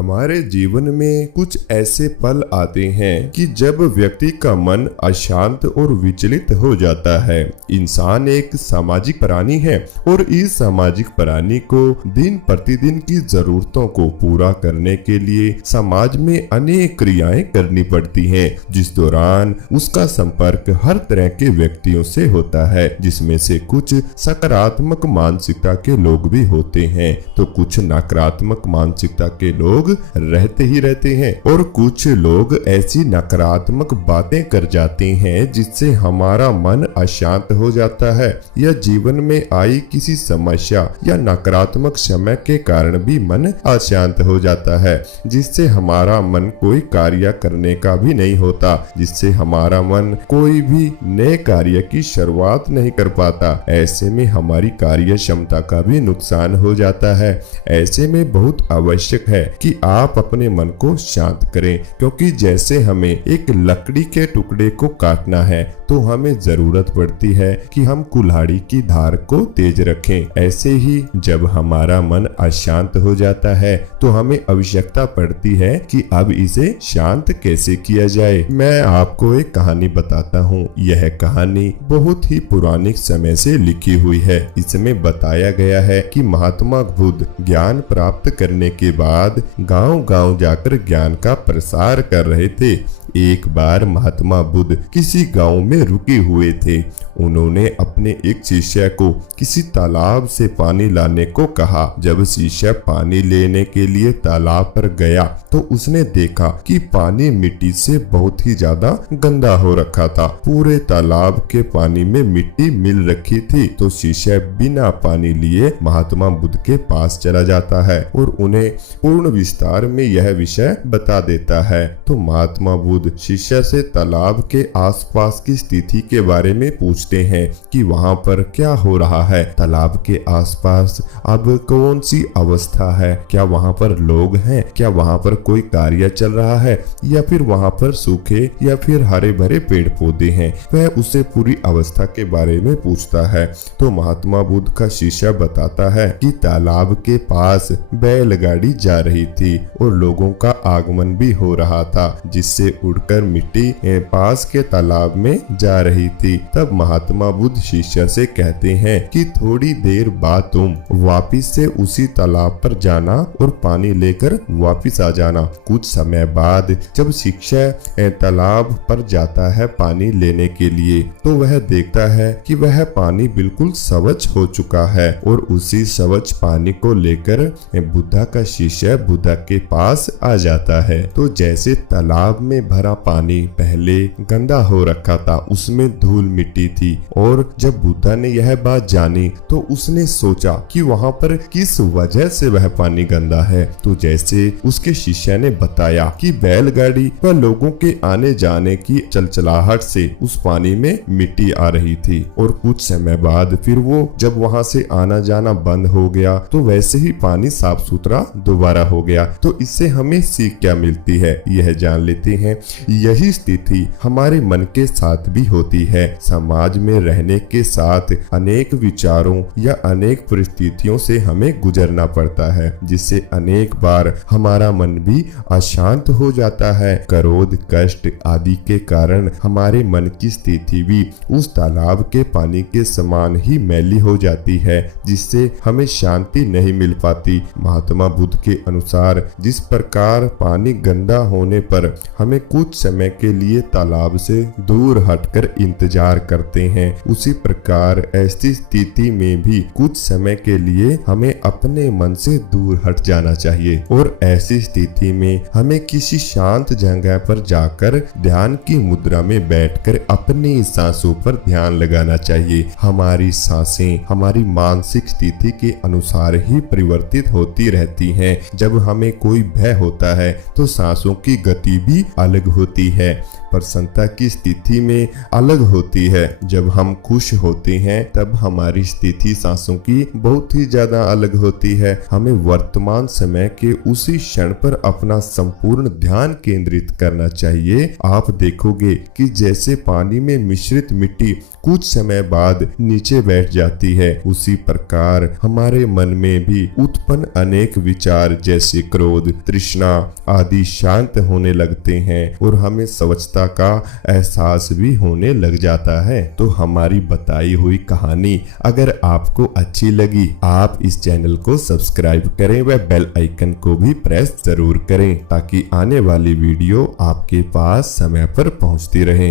हमारे जीवन में कुछ ऐसे पल आते हैं कि जब व्यक्ति का मन अशांत और विचलित हो जाता है। इंसान एक सामाजिक प्राणी है और इस सामाजिक प्राणी को दिन प्रतिदिन की जरूरतों को पूरा करने के लिए समाज में अनेक क्रियाएं करनी पड़ती हैं, जिस दौरान उसका संपर्क हर तरह के व्यक्तियों से होता है, जिसमें से कुछ सकारात्मक मानसिकता के लोग भी होते हैं तो कुछ नकारात्मक मानसिकता के लोग रहते ही रहते हैं और कुछ लोग ऐसी नकारात्मक बातें कर जाते हैं जिससे हमारा मन अशांत हो जाता है या जीवन में आई किसी समस्या या नकारात्मक समय के कारण भी मन अशांत हो जाता है, जिससे हमारा मन कोई कार्य करने का भी नहीं होता, जिससे हमारा मन कोई भी नए कार्य की शुरुआत नहीं कर पाता। ऐसे में हमारी कार्य क्षमता का भी नुकसान हो जाता है। ऐसे में बहुत आवश्यक है कि आप अपने मन को शांत करें, क्योंकि जैसे हमें एक लकड़ी के टुकड़े को काटना है तो हमें जरूरत पड़ती है कि हम कुल्हाड़ी की धार को तेज रखें। ऐसे ही जब हमारा मन अशांत हो जाता है तो हमें आवश्यकता पड़ती है कि अब इसे शांत कैसे किया जाए। मैं आपको एक कहानी बताता हूँ। यह कहानी बहुत ही पुराने समय से लिखी हुई है। इसमें बताया गया है कि महात्मा बुद्ध ज्ञान प्राप्त करने के बाद गांव-गांव जाकर ज्ञान का प्रसार कर रहे थे। एक बार महात्मा बुद्ध किसी गांव में रुके हुए थे। उन्होंने अपने एक शिष्य को किसी तालाब से पानी लाने को कहा। जब शिष्य पानी लेने के लिए तालाब पर गया तो उसने देखा कि पानी मिट्टी से बहुत ही ज्यादा गंदा हो रखा था। पूरे तालाब के पानी में मिट्टी मिल रखी थी। तो शिष्य बिना पानी लिए महात्मा बुद्ध के पास चला जाता है और उन्हें पूर्ण विस्तार में यह विषय बता देता है। तो महात्मा बुद्ध शिष्य से तालाब के आसपास की स्थिति के बारे में पूछते हैं कि वहां पर क्या हो रहा है, तालाब के आसपास अब कौन सी अवस्था है, क्या वहां पर लोग हैं, क्या वहां पर कोई कार्य चल रहा है या फिर वहां पर सूखे या फिर हरे भरे पेड़ पौधे हैं। वह उसे पूरी अवस्था के बारे में पूछता है। तो महात्मा बुद्ध का शिष्य बताता है कि तालाब के पास बैलगाड़ी जा रही थी और लोगों का आगमन भी हो रहा था, जिससे उड़कर मिट्टी पास के तालाब में जा रही थी। तब महात्मा बुद्ध शिष्य से कहते हैं कि थोड़ी देर बाद तुम वापिस से उसी तालाब पर जाना और पानी लेकर वापिस आ जाना। कुछ समय बाद जब शिष्य तालाब पर जाता है पानी लेने के लिए तो वह देखता है कि वह पानी बिल्कुल स्वच्छ हो चुका है और उसी स्वच्छ पानी को लेकर बुद्धा का शिष्य बुद्धा के पास आ जाता है। तो जैसे तालाब में भरा पानी पहले गंदा हो रखा था, उसमें धूल मिट्टी थी और जब बुद्धा ने यह बात जानी तो उसने सोचा कि वहां पर किस वजह से वह पानी गंदा है। तो जैसे उसके शिष्य ने बताया कि बैलगाड़ी व लोगों के आने जाने की चलचलाहट से उस पानी में मिट्टी आ रही थी और कुछ समय बाद फिर वो जब वहां से आना जाना बंद हो गया तो वैसे ही पानी साफ सुथरा दोबारा हो गया। तो इससे हमें सीख क्या मिलती है यह जान लेते हैं। यही स्थिति हमारे मन के साथ भी होती है। समाज में रहने के साथ अनेक विचारों या अनेक परिस्थितियों से हमें गुजरना पड़ता है, जिससे अनेक बार हमारा मन भी अशांत हो जाता है। क्रोध, कष्ट आदि के कारण हमारे मन की स्थिति भी उस तालाब के पानी के समान ही मैली हो जाती है, जिससे हमें शांति नहीं मिल पाती। महात्मा बुद्ध के अनुसार जिस प्रकार पानी गंदा होने पर हमें कुछ समय के लिए तालाब से दूर हटकर इंतजार करते हैं, उसी प्रकार ऐसी स्थिति में भी कुछ समय के लिए हमें अपने मन से दूर हट जाना चाहिए और ऐसी स्थिति में हमें किसी शांत जगह पर जाकर ध्यान की मुद्रा में बैठकर अपनी सांसों पर ध्यान लगाना चाहिए। हमारी सांसें हमारी मानसिक स्थिति के अनुसार ही परिवर्तित होती रहती हैं। जब हमें कोई भय होता है तो सांसों की गति भी अलग होती है, प्रसन्नता की स्थिति में अलग होती है। जब हम खुश होते हैं तब हमारी स्थिति सांसों की बहुत ही ज्यादा अलग होती है। हमें वर्तमान समय के उसी क्षण पर अपना संपूर्ण ध्यान केंद्रित करना चाहिए। आप देखोगे कि जैसे पानी में मिश्रित मिट्टी कुछ समय बाद नीचे बैठ जाती है। उसी प्रकार हमारे मन में भी उत्पन्न अनेक विचार जैसे क्रोध, तृष्णा आदि शांत होने लगते हैं और हमें स्वच्छता का एहसास भी होने लग जाता है। तो हमारी बताई हुई कहानी अगर आपको अच्छी लगी, आप इस चैनल को सब्सक्राइब करें व बेल आइकन को भी प्रेस जरूर करें ताकि आने वाली वीडियो आपके पास समय पर पहुंचती रहे।